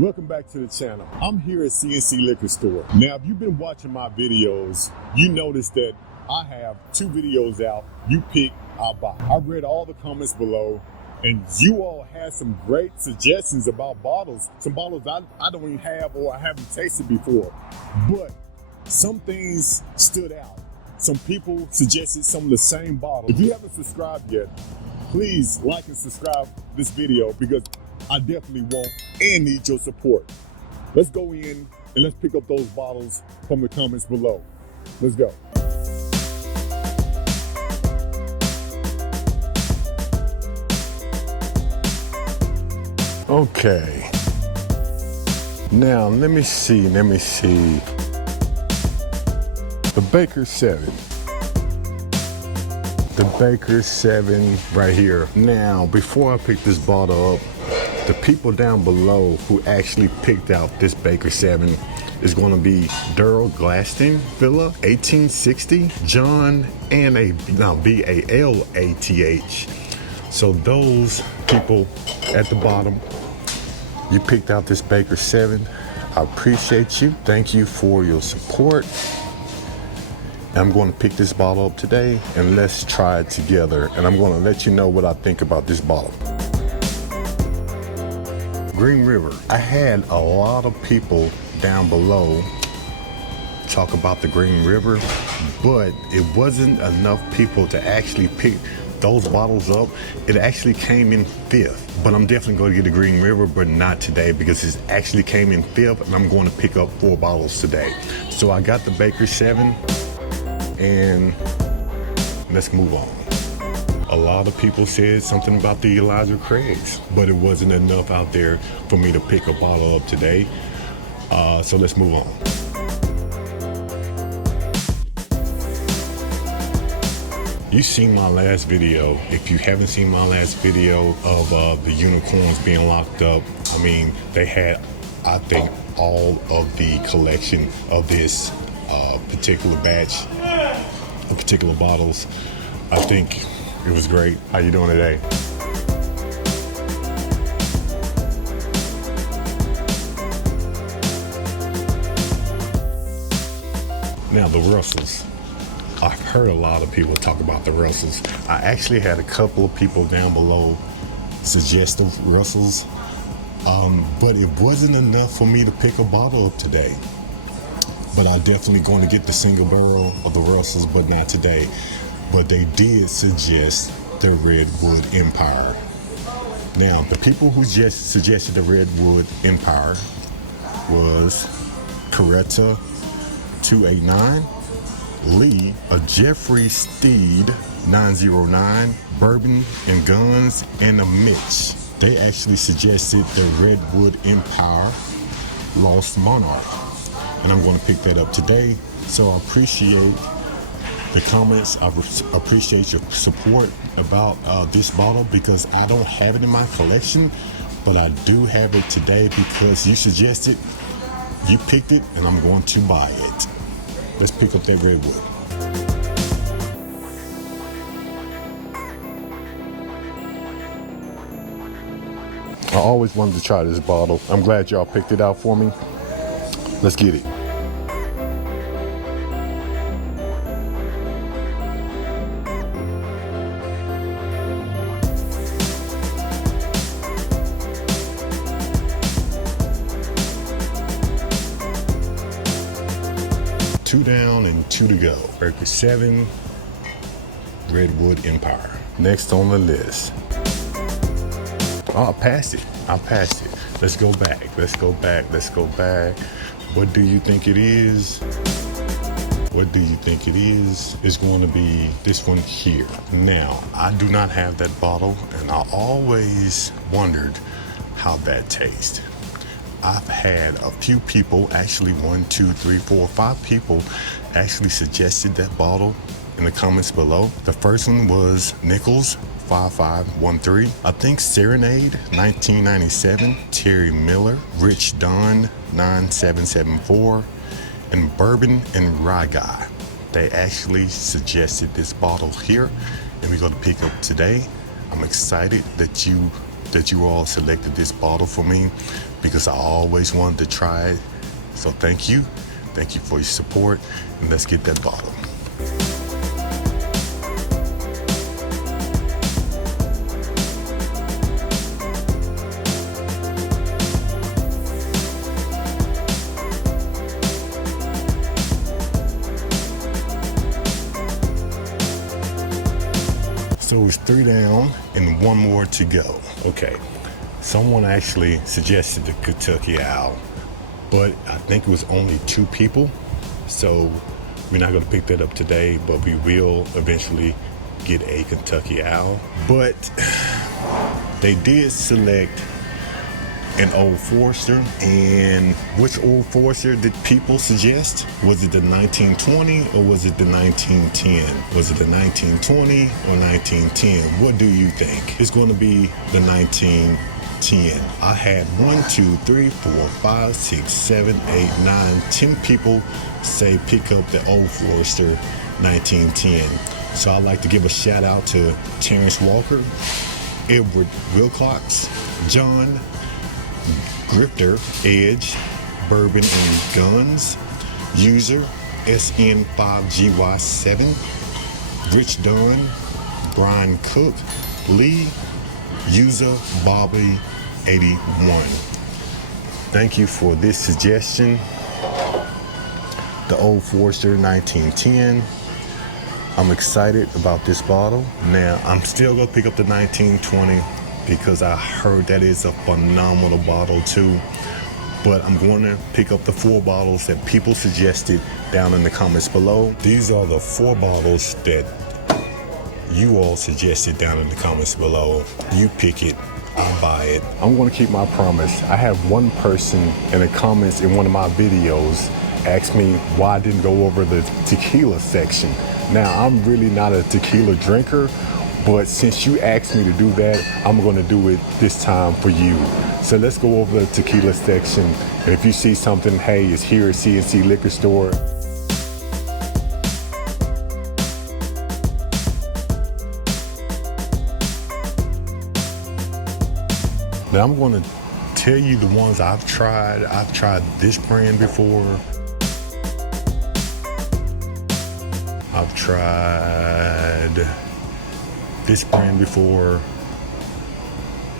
Welcome back to the channel. I'm here at CNC Liquor Store. Now, if you've been watching my videos, you notice that I have 2 videos out. You pick, I buy. I read all the comments below, and you all had some great suggestions about bottles. Some bottles I don't even have or I haven't tasted before. But some things stood out. Some people suggested some of the same bottles. If you haven't subscribed yet, please like and subscribe this video because I definitely want and need your support. Let's go in and let's pick up those bottles from the comments below. Let's go. Okay. Now, let me see. The Baker 7. The Baker 7 right here. Now, before I pick this bottle up, the people down below who actually picked out this Baker 7 is going to be Daryl Glaston Villa, 1860, John and B-A-L-A-T-H. So those people at the bottom, you picked out this Baker 7. I appreciate you. Thank you for your support. I'm going to pick this bottle up today and let's try it together. And I'm going to let you know what I think about this bottle. Green River. I had a lot of people down below talk about the Green River, but it wasn't enough people to actually pick those bottles up. It actually came in 5th, but I'm definitely going to get the Green River, but not today because it actually came in 5th and I'm going to pick up 4 bottles today. So I got the Baker 7 and let's move on. A lot of people said something about the Elijah Craigs, but it wasn't enough out there for me to pick a bottle up today. So let's move on. You've seen my last video. If you haven't seen my last video of the unicorns being locked up, I mean, they had, I think, all of the collection of this particular batch, of particular bottles. I think it was great. How you doing today? Now the Russells. I've heard a lot of people talk about the Russells. I actually had a couple of people down below suggest the Russells, but it wasn't enough for me to pick a bottle up today. But I'm definitely going to get the single barrel of the Russells, but not today. But they did suggest the Redwood Empire. Now, the people who just suggested the Redwood Empire was Coretta 289, Lee, a Jeffrey Steed 909, Bourbon and Guns, and a Mitch. They actually suggested the Redwood Empire Lost Monarch. And I'm going to pick that up today. So I appreciate the comments. I appreciate your support about this bottle because I don't have it in my collection, but I do have it today because you suggested, you picked it, and I'm going to buy it. Let's pick up that Redwood. I always wanted to try this bottle. I'm glad y'all picked it out for me. Let's get it. Two down and 2 to go. Baker 7, Redwood Empire. Next on the list. Oh, I passed it. Let's go back. What do you think it is? It's going to be this one here. Now, I do not have that bottle, and I always wondered how that tastes. I've had a few people, actually 1, 2, 3, 4, 5 people actually suggested that bottle in the comments below. The first one was Nichols 5513, I think Serenade 1997, Terry Miller, Rich Dunn 9774, and Bourbon and Rye Guy. They actually suggested this bottle here, and we're going to pick up today. I'm excited that you all selected this bottle for me because I always wanted to try it. So thank you for your support, and let's get that bottle. So it's 3 down and 1 more to go. Okay, someone actually suggested the Kentucky Owl, but I think it was only 2 people. So we're not gonna pick that up today, but we will eventually get a Kentucky Owl. But they did select an Old Forester. And which Old Forester did people suggest? Was it the 1920 or was it the 1910? Was it the 1920 or 1910? What do you think? It's going to be the 1910. I had 1, 2, 3, 4, 5, 6, 7, 8, 9, 10 people say pick up the Old Forester 1910. So I'd like to give a shout out to Terrence Walker, Edward Wilcox, John Grifter, Edge, Bourbon and Guns, User, SN5GY7, Rich Dunn, Brian Cook, Lee, User, Bobby 81. Thank you for this suggestion. The Old Forester 1910. I'm excited about this bottle. Now, I'm still gonna pick up the 1920 because I heard that is a phenomenal bottle too. But I'm going to pick up the 4 bottles that people suggested down in the comments below. These are the 4 bottles that you all suggested down in the comments below. You pick it, I'll buy it. I'm going to keep my promise. I have one person in the comments in one of my videos asked me why I didn't go over the tequila section. Now, I'm really not a tequila drinker, but since you asked me to do that, I'm going to do it this time for you. So let's go over the tequila section. And if you see something, hey, it's here at CNC Liquor Store. Now I'm going to tell you the ones I've tried. I've tried this brand before. I've tried this brand before.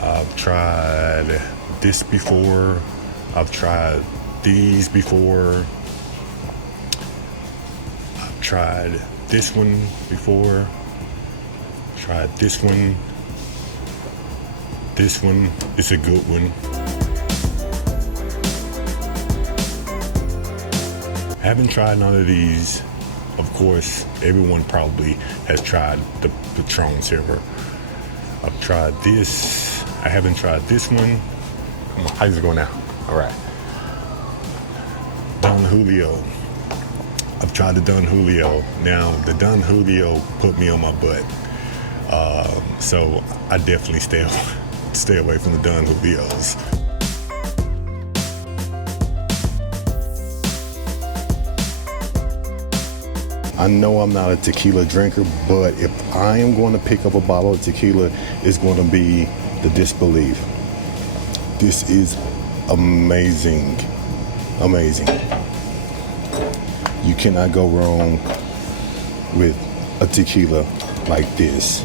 I've tried this before. I've tried these before. I've tried this one before. Tried this one. This one is a good one. I haven't tried none of these. Of course, everyone probably has tried the Patron Silver. I've tried this. I haven't tried this one. Come on, how's it going now? All right. Don Julio. I've tried the Don Julio. Now, the Don Julio put me on my butt. So I definitely stay away from the Don Julios. I know I'm not a tequila drinker, but if I am going to pick up a bottle of tequila, it's going to be the Disbelief. This is amazing. Amazing. You cannot go wrong with a tequila like this.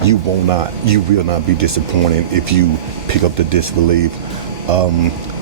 You will not be disappointed if you pick up the Disbelief.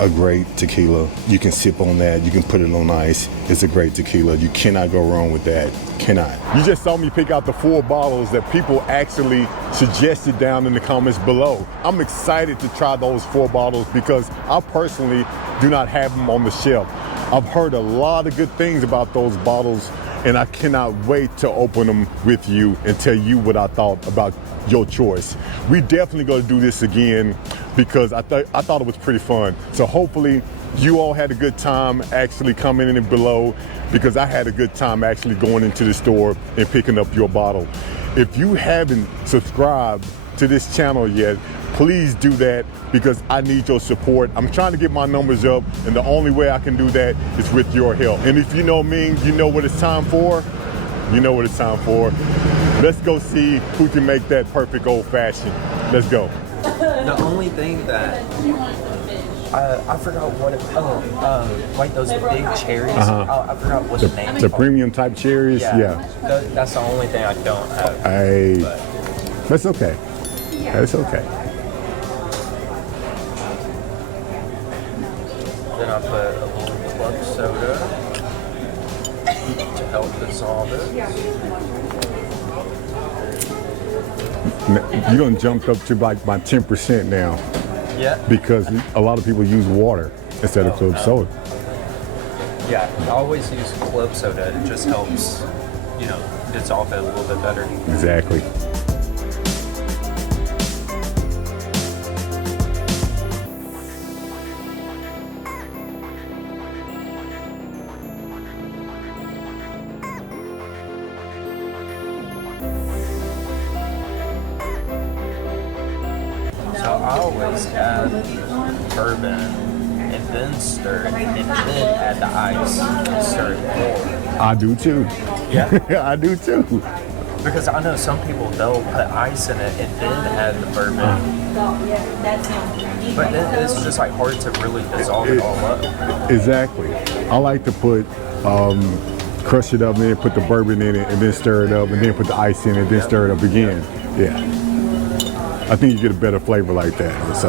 A great tequila. You can sip on that. You can put it on ice. It's a great tequila. You cannot go wrong with that. Cannot. You just saw me pick out the 4 bottles that people actually suggested down in the comments below. I'm excited to try those 4 bottles because I personally do not have them on the shelf. I've heard a lot of good things about those bottles, and I cannot wait to open them with you and tell you what I thought about your choice. We definitely gonna do this again because I thought it was pretty fun. So hopefully you all had a good time actually commenting in below, because I had a good time actually going into the store and picking up your bottle. If you haven't subscribed to this channel yet, please do that because I need your support. I'm trying to get my numbers up, and the only way I can do that is with your help. And if you know me, you know what it's time for. You know what it's time for. Let's go see who can make that perfect old fashioned. Let's go. The only thing that... You want some fish. I forgot what it. Like those big cherries. I forgot what the name. The premium type cherries. Yeah. That's the only thing I don't have. That's okay. That's okay. Then I put a little club soda to help dissolve it. You done jumped up to like my 10% now. Yeah. Because a lot of people use water instead of club soda. Yeah, I always use club soda. It just helps, dissolve it a little bit better. Exactly. So I always add bourbon and then stir it and then add the ice and stir it more. I do too. Yeah. I do too. Because I know some people, they'll put ice in it and then add the bourbon. But then it's just like hard to really dissolve it all up. Exactly. I like to put, crush it up and then put the bourbon in it and then stir it up and then put the ice in it and then stir it up again. Yeah. I think you get a better flavor like that. So.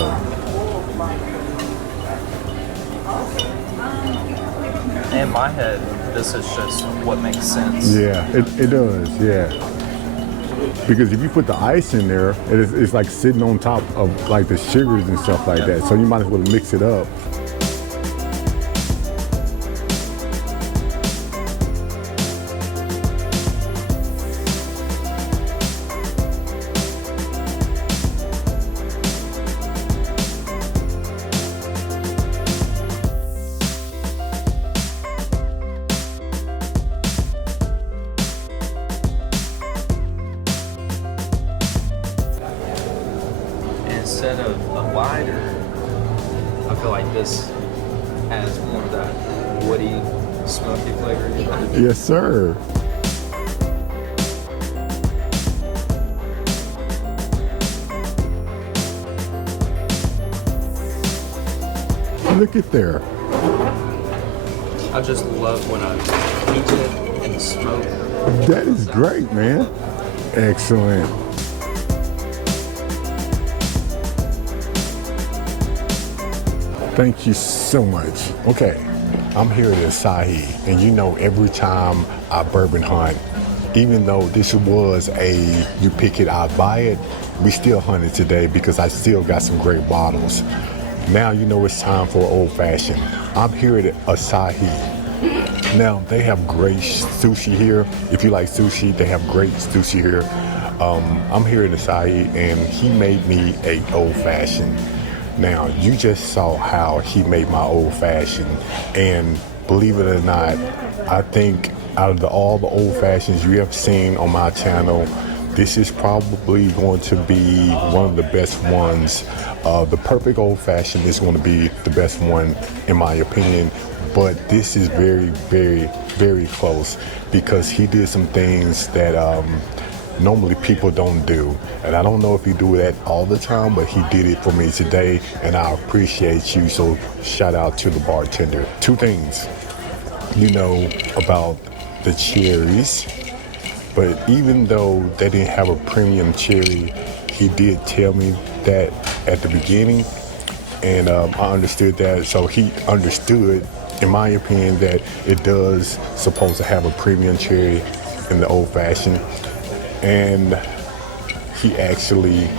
In my head, this is just what makes sense. Yeah, it does, yeah. Because if you put the ice in there, it's like sitting on top of like the sugars and stuff like that. So you might as well mix it up. Instead of a lighter, I feel like this has more of that woody, smoky flavor. Yes, sir. Look at there. I just love when I heat it and smoke. That is great, man. Excellent. Thank you so much. Okay, I'm here at Asahi, and every time I bourbon hunt, even though this was you pick it, I buy it, we still hunt it today because I still got some great bottles. Now it's time for old fashioned. I'm here at Asahi. Now they have great sushi here. If you like sushi, they have great sushi here. I'm here at Asahi, and he made me a old fashioned. Now, you just saw how he made my old-fashioned, and believe it or not, I think out of all the old-fashions you have seen on my channel, this is probably going to be one of the best ones. The perfect old-fashioned is going to be the best one, in my opinion, but this is very, very, very close because he did some things that normally people don't do, and I don't know if you do that all the time, but he did it for me today, and I appreciate you. So shout out to the bartender. Two things about the cherries, but even though they didn't have a premium cherry, he did tell me that at the beginning, and I understood that. So he understood, in my opinion, that it does supposed to have a premium cherry in the old fashioned. And he actually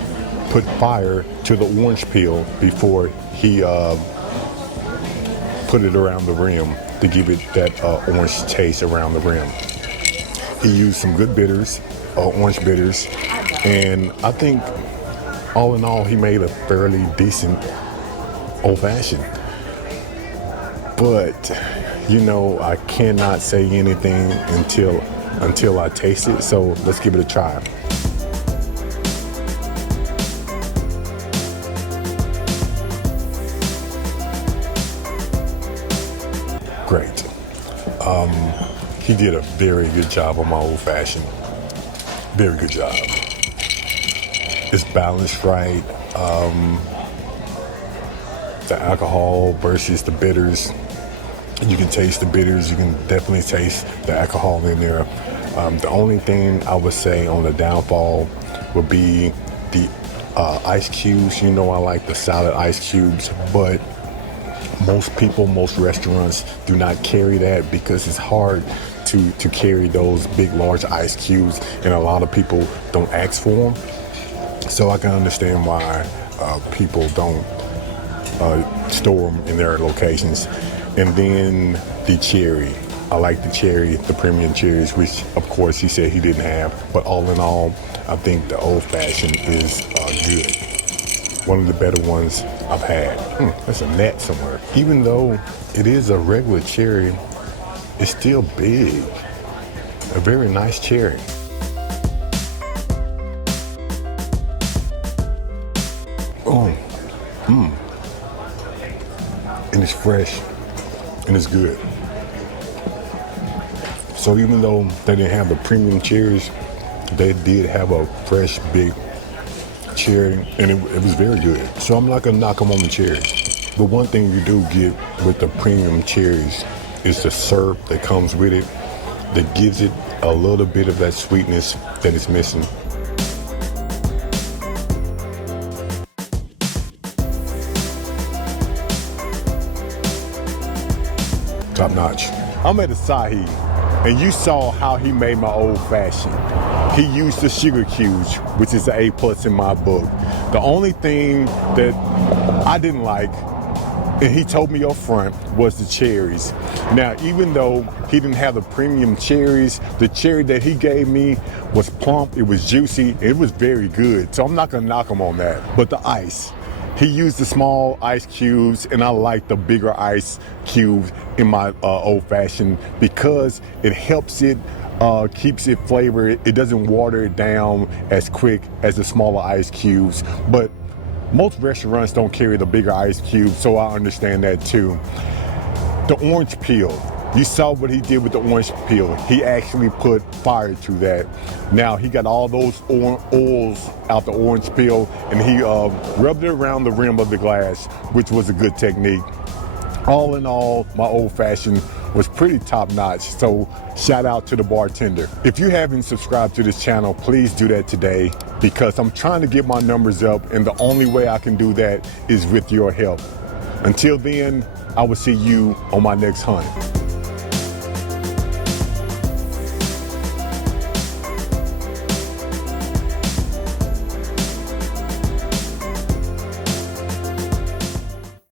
put fire to the orange peel before he put it around the rim to give it that orange taste around the rim. He used some good bitters, orange bitters, and I think all in all he made a fairly decent old-fashioned. But I cannot say anything until I taste it, so let's give it a try. Great. He did a very good job on my old-fashioned. Very good job. It's balanced right. the alcohol versus the bitters. You can taste the bitters. You can definitely taste the alcohol in there. The only thing I would say on the downfall would be the ice cubes. You know, I like the solid ice cubes, but most people, most restaurants do not carry that because it's hard to carry those big, large ice cubes, and a lot of people don't ask for them. So I can understand why people don't store them in their locations. And then the cherry. I like the cherry, the premium cherries, which of course he said he didn't have. But all in all, I think the Old Fashioned is good. One of the better ones I've had. There's a net somewhere. Even though it is a regular cherry, it's still big. A very nice cherry. And it's fresh and it's good. So even though they didn't have the premium cherries, they did have a fresh big cherry, and it was very good. So I'm not gonna knock them on the cherries. But one thing you do get with the premium cherries is the syrup that comes with it that gives it a little bit of that sweetness that it's missing. Top notch. I'm at Asahi, and you saw how he made my Old Fashioned. He used the sugar cubes, which is an A+ in my book. The only thing that I didn't like, and he told me up front, was the cherries. Now, even though he didn't have the premium cherries, the cherry that he gave me was plump, it was juicy, it was very good. So I'm not gonna knock him on that. But the ice, he used the small ice cubes, and I like the bigger ice cubes in my Old Fashioned because it helps it, keeps it flavored. It doesn't water it down as quick as the smaller ice cubes. But most restaurants don't carry the bigger ice cubes, so I understand that too. The orange peel. You saw what he did with the orange peel. He actually put fire to that. Now he got all those oils out the orange peel, and he rubbed it around the rim of the glass, which was a good technique. All in all, my Old Fashioned was pretty top notch. So shout out to the bartender. If you haven't subscribed to this channel, please do that today, because I'm trying to get my numbers up, and the only way I can do that is with your help. Until then, I will see you on my next hunt.